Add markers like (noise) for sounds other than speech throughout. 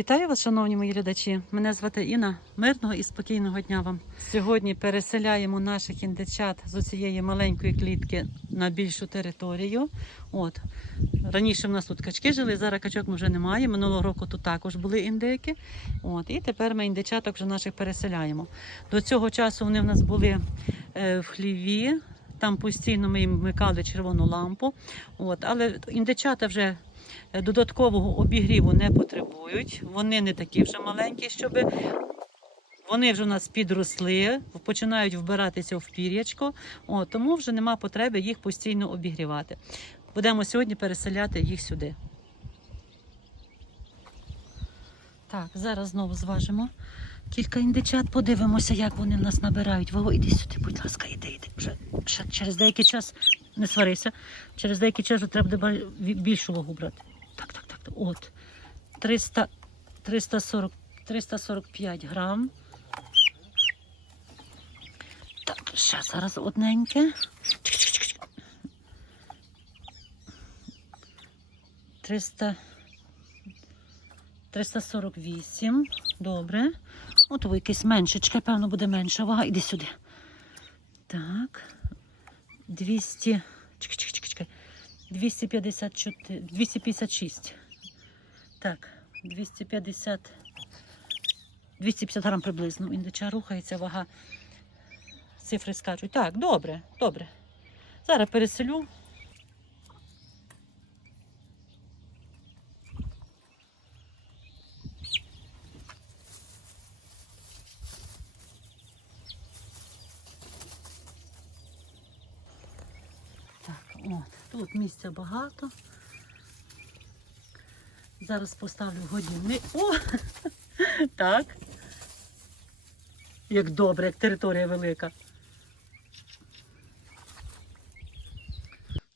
Вітаю вас, шановні мої глядачі. Мене звати Інна. Мирного і спокійного дня вам. Сьогодні переселяємо наших індичат з цієї маленької клітки на більшу територію. От раніше в нас тут качки жили, зараз качок вже немає. Минулого року тут також були індики. От і тепер ми індичаток вже наших переселяємо. До цього часу вони в нас були е, в хліві. Там постійно ми їм вмикали червону лампу. От, але індичата вже додаткового обігріву не потребують. Вони не такі вже маленькі, щоб вони вже у нас підросли, починають вбиратися в пір'ячко, тому вже нема потреби їх постійно обігрівати. Будемо сьогодні переселяти їх сюди. Так, зараз знову зважимо. Кілька індичат, подивимося, як вони в нас набирають. Вова, іди сюди, будь ласка, іди, іди. Вже, ще через деякий час не сварися. Через деякий час треба буде більшу вагу брати. Так, так, так. так. От. 300, 340, 345 грам. Так, ще зараз одненьке. Чик-чик-чик-чик. 300, 348. Добре. От ви якесь меншечке, певно, буде менша вага. Іди сюди. Так. 200. Чекай, чекай, чекай, чекай. 254, 256. Так, 250. 250 грам приблизно. Індича рухається, вага. Цифри скачуть. Так, добре, добре. Зараз переселю. От, тут місця багато. Зараз поставлю годинник. О! (laughs) Так. Як добре, як територія велика.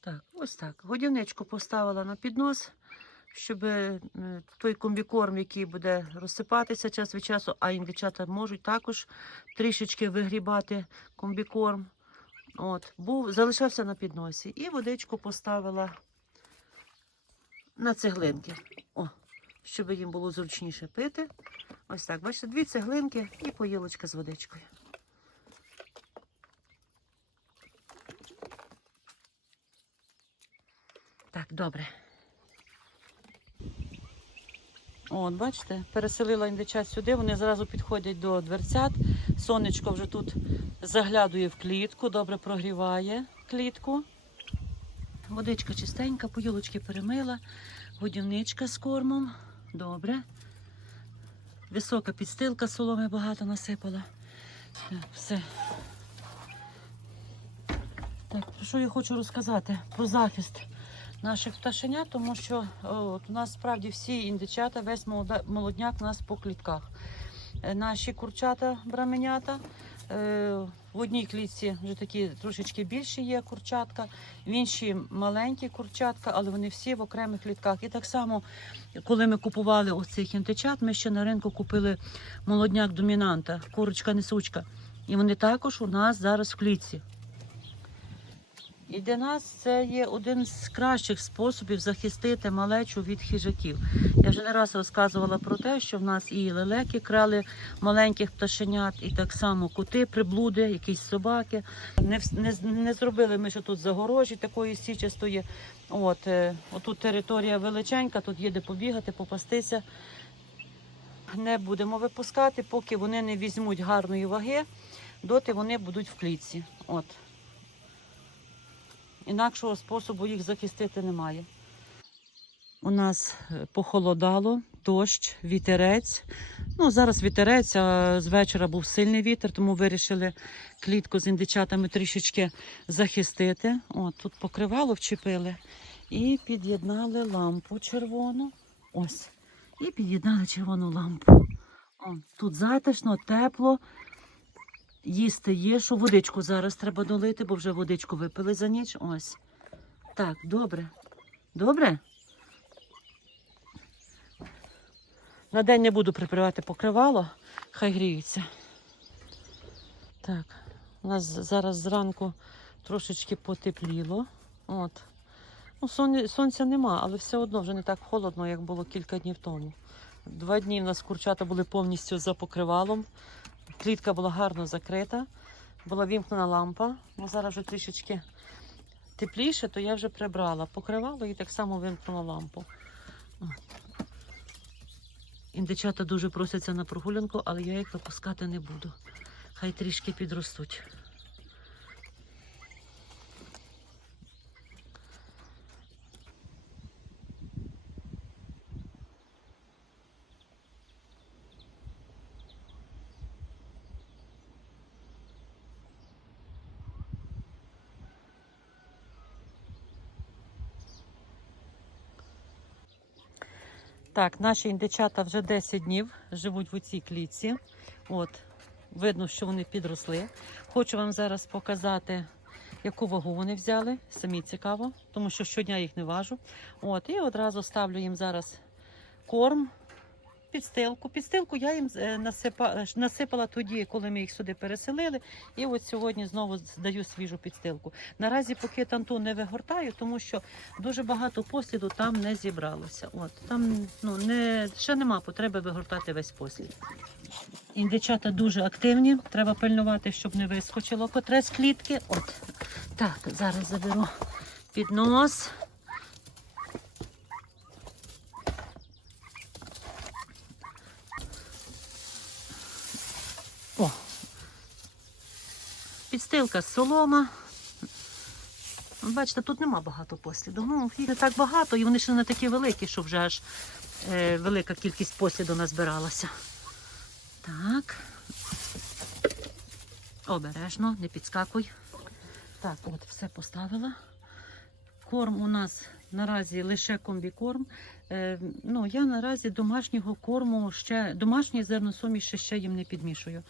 Так, ось так. Годівничку поставила на піднос, щоб е, той комбікорм, який буде розсипатися час від часу, а індичата можуть також трішечки вигрібати комбікорм. От, був, залишався на підносі. І водичку поставила на цеглинки. О, щоб їм було зручніше пити. Ось так, бачите, дві цеглинки і поїлочка з водичкою. Так, добре. От, бачите, переселила індичат сюди, вони зразу підходять до дверцят. Сонечко вже тут заглядує в клітку, добре прогріває клітку. Водичка чистенька, поїлочки перемила, годівничка з кормом. Добре. Висока підстилка, соломи багато насипала. Так, все. Так, про що я хочу розказати? Про захист наших пташенят, тому що от у нас справді всі індичата, весь молодняк у нас по клітках. Е, Наші курчата, браменята. Е, В одній клітці вже такі трошечки більші є курчатка, в іншій маленькі курчатка, але вони всі в окремих клітках. І так само, коли ми купували оцих інтичат, ми ще на ринку купили молодняк домінанта, курочка-несучка. І вони також у нас зараз в клітці. І для нас це є один з кращих способів захистити малечу від хижаків. Я вже не раз розказувала про те, що в нас і лелеки крали маленьких пташенят, і так само коти, приблуди, якісь собаки. Не, не, не зробили ми, що тут загорожі такої січастої. От, е, отут територія величенька, тут є де побігати, попастися. Не будемо випускати, поки вони не візьмуть гарної ваги, доти вони будуть в клітці. От. Інакшого способу їх захистити немає. У нас е, похолодало, дощ, вітерець. Ну, зараз вітерець, а з вечора був сильний вітер, тому вирішили клітку з індичатами трішечки захистити. От, тут покривало вчепили і під'єднали лампу червону. Ось. І під'єднали червону лампу. О, тут затишно, тепло. Їсти є, що водичку зараз треба долити, бо вже водичку випили за ніч. Ось. Так, добре. Добре? На день не буду прикривати покривало, хай гріються. Так, у нас зараз зранку трошечки потепліло. От. Ну, сон- сонця нема, але все одно вже не так холодно, як було кілька днів тому. Два дні в нас курчата були повністю за покривалом. Клітка була гарно закрита, була вімкнена лампа. Ну, зараз вже трішечки тепліше, то я вже прибрала покривало і так само вимкнула лампу. Індичата дуже просяться на прогулянку, але я їх випускати не буду. Хай трішки підростуть. Так, наші індичата вже 10 днів живуть в цій клітці. От, видно, що вони підросли. Хочу вам зараз показати, яку вагу вони взяли. Самі цікаво, тому що щодня їх не важу. От, і одразу ставлю їм зараз корм, підстилку. Підстилку я їм е, насипа, насипала тоді, коли ми їх сюди переселили. І от сьогодні знову даю свіжу підстилку. Наразі поки танту не вигортаю, тому що дуже багато посліду там не зібралося. От там ну не ще нема потреби вигортати весь послід. Індичата дуже активні. Треба пильнувати, щоб не вискочило котре з клітки. От так, зараз заберу під З солома. Бачите, тут нема багато посліду. Ну, їх не так багато, і вони ще не такі великі, що вже аж е, велика кількість посліду назбиралася. Так. Обережно, не підскакуй. Так, от все поставила. Корм у нас наразі лише комбікорм. Е, ну, я наразі домашнього корму ще домашній зерносуміші ще їм не підмішую.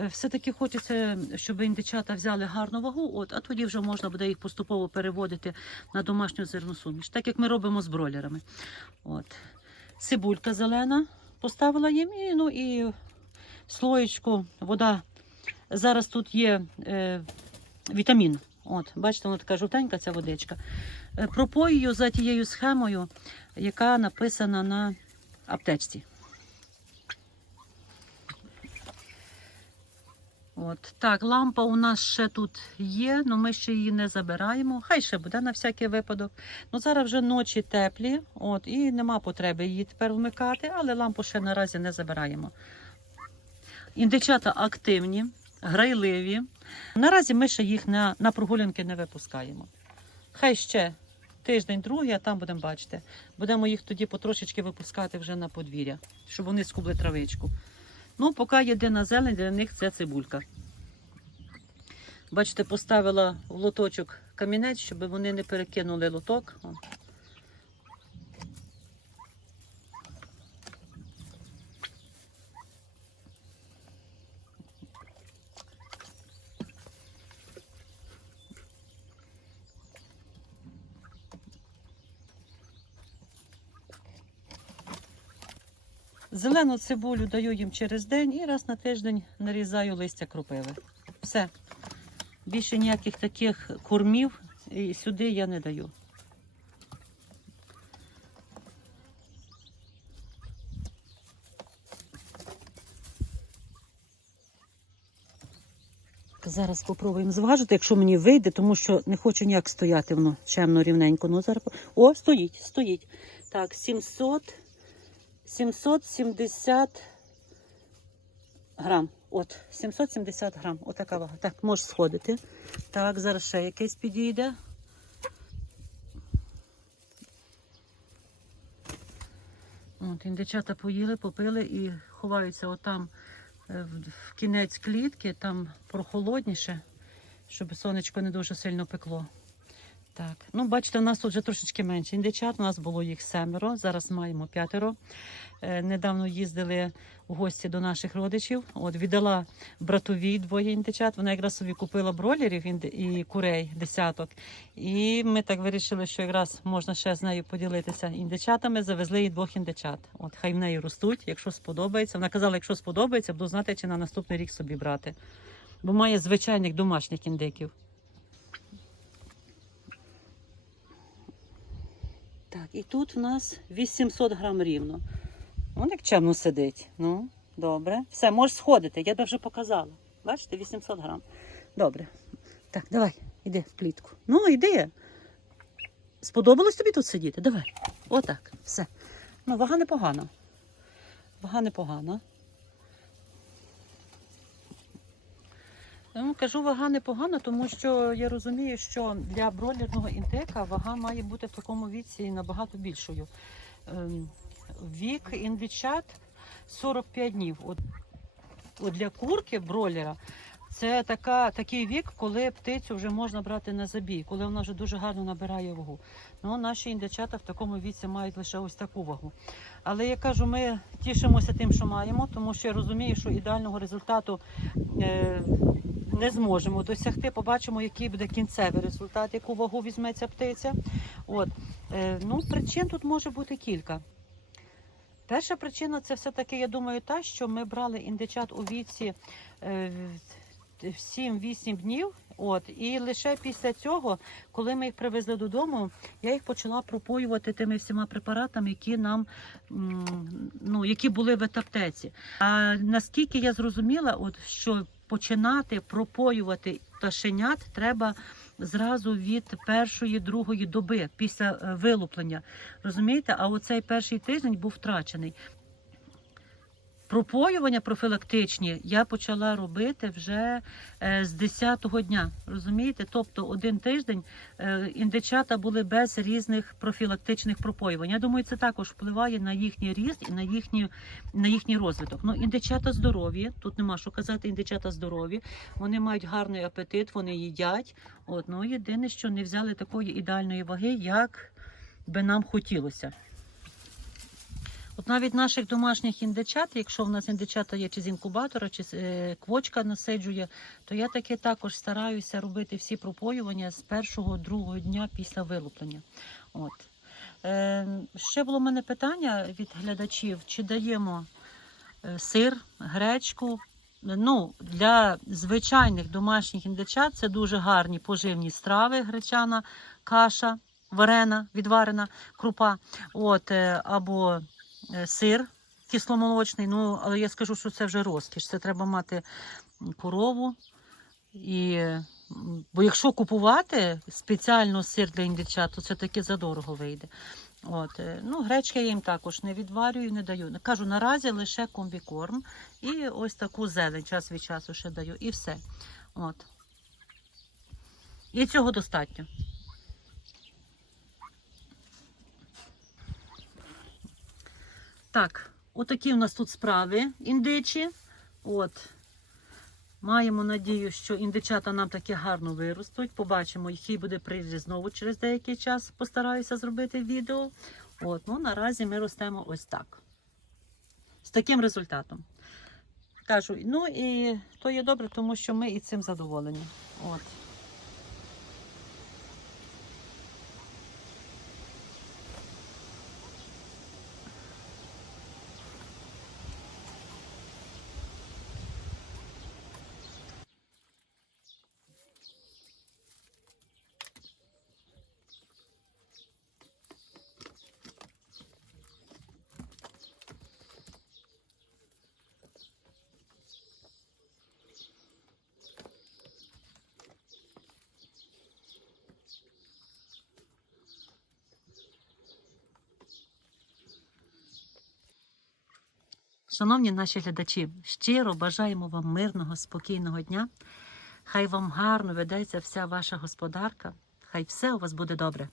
Е, Все-таки хочеться, щоб індичата взяли гарну вагу, от, а тоді вже можна буде їх поступово переводити на домашню зерносуміш, так як ми робимо з бройлерами. От. Цибулька зелена поставила їм, і, ну і слоєчку, вода. Зараз тут є е, вітамін. От, бачите, вона така жовтенька ця водичка. Е, Пропоюю за тією схемою, яка написана на аптечці. От так, лампа у нас ще тут є, але ми ще її не забираємо. Хай ще буде на всякий випадок. Ну зараз вже ночі теплі, от, і нема потреби її тепер вмикати, але лампу ще наразі не забираємо. Індичата активні, грайливі. Наразі ми ще їх на, на прогулянки не випускаємо. Хай ще тиждень, другий, а там будемо бачити. Будемо їх тоді потрошечки випускати вже на подвір'я, щоб вони скубли травичку. Ну, поки єдина зелень для них це цибулька. Бачите, поставила в лоточок камінець, щоб вони не перекинули лоток. О. Зелену цибулю даю їм через день і раз на тиждень нарізаю листя кропиви. Все. Більше ніяких таких кормів сюди я не даю. Зараз спробуємо зважити, якщо мені вийде, тому що не хочу ніяк стояти воно чемно рівненько. Ну, зараз... О, стоїть, стоїть. Так, 700, 770 грам. От, 770 грам. Отака вага. Так, може сходити. Так, зараз ще якийсь підійде. От, індичата поїли, попили і ховаються отам е, в- в кінець клітки, там прохолодніше, щоб сонечко не дуже сильно пекло. Так, ну бачите, у нас тут вже трошечки менше індичат. У нас було їх семеро, зараз маємо п'ятеро. Е, недавно їздили у гості до наших родичів. От віддала братові двоє індичат. Вона якраз собі купила бройлерів інди- і курей десяток. І ми так вирішили, що якраз можна ще з нею поділитися індичатами. Завезли їй двох індичат. От хай в неї ростуть, якщо сподобається. Вона казала, якщо сподобається, буду знати, чи на наступний рік собі брати. Бо має звичайних домашніх індиків. Так, і тут в нас 800 грам рівно. Ну, як чемно сидить. Ну, добре. Все, можеш сходити, я би вже показала. Бачите, 800 грам. Добре. Так, давай, іди в клітку. Ну, йди. Сподобалось тобі тут сидіти? Давай. Отак. Все. Ну, вага непогана. Вага непогана. Ну, кажу, вага непогана, тому що я розумію, що для бройлерного інтека вага має бути в такому віці набагато більшою. Ем, Вік індичат 45 днів. От, для курки бройлера це така, такий вік, коли птицю вже можна брати на забій, коли вона вже дуже гарно набирає вагу. Ну, наші індичата в такому віці мають лише ось таку вагу. Але я кажу, ми тішимося тим, що маємо, тому що я розумію, що ідеального результату е, не зможемо досягти. Побачимо, який буде кінцевий результат, яку вагу візьме ця птиця. От. Е, ну, причин тут може бути кілька. Перша причина це все-таки, я думаю, та, що ми брали індичат у віці е, 7-8 днів. От, і лише після цього, коли ми їх привезли додому, я їх почала пропоювати тими всіма препаратами, які нам ну, які були в етаптеці. А наскільки я зрозуміла, от що починати пропоювати пташенят треба зразу від першої другої доби після е, вилуплення. Розумієте? А оцей перший тиждень був втрачений. Пропоювання профілактичні я почала робити вже е, з 10-го дня. Розумієте? Тобто один тиждень е, індичата були без різних профілактичних пропоювань. Я думаю, це також впливає на їхній ріст і на їхній, на їхній розвиток. Ну, індичата здорові, тут нема що казати, індичата здорові, вони мають гарний апетит, вони їдять. От, ну, єдине, що не взяли такої ідеальної ваги, як би нам хотілося. От навіть наших домашніх індичат, якщо в нас індичата є чи з інкубатора, чи е, квочка насиджує, то я таки також стараюся робити всі пропоювання з першого другого дня після вилуплення. От. Е, ще було в мене питання від глядачів, чи даємо е, сир, гречку. Ну, для звичайних домашніх індичат це дуже гарні поживні страви, гречана каша, варена, відварена крупа. От, е, або сир кисломолочний. Ну, але я скажу, що це вже розкіш. Це треба мати корову. І, бо якщо купувати спеціально сир для індичат, то це таки задорого вийде. От, е, ну, гречки я їм також не відварюю, не даю. Кажу, наразі лише комбікорм і ось таку зелень час від часу ще даю. І все. От. І цього достатньо. Так, отакі у нас тут справи індичі. От. Маємо надію, що індичата нам таки гарно виростуть. Побачимо, який буде приріст знову через деякий час. Постараюся зробити відео. От, ну наразі ми ростемо ось так. З таким результатом. Кажу, ну і то є добре, тому що ми і цим задоволені. От. Шановні наші глядачі, щиро бажаємо вам мирного, спокійного дня. Хай вам гарно ведеться вся ваша господарка. Хай все у вас буде добре.